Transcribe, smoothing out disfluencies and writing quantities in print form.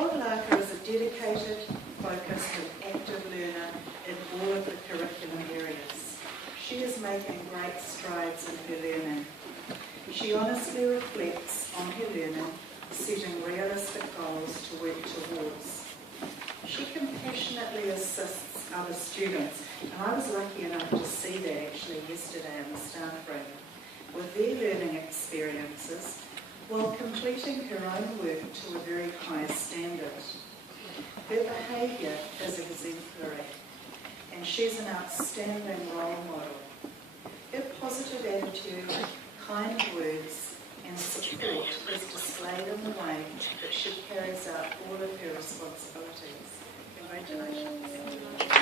Olaka is a dedicated, focused and active learner in all of the curriculum areas. She is making great strides in her learning. She honestly reflects on her learning, setting realistic goals to work towards. She compassionately assists other students, and I was lucky enough to see that actually yesterday in the staff room, with their learning experiences, while completing her own work to a very high standard. Her behaviour is exemplary, and she's an outstanding role model. Her positive attitude, kind words and support is displayed in the way that she carries out all of her responsibilities. Congratulations.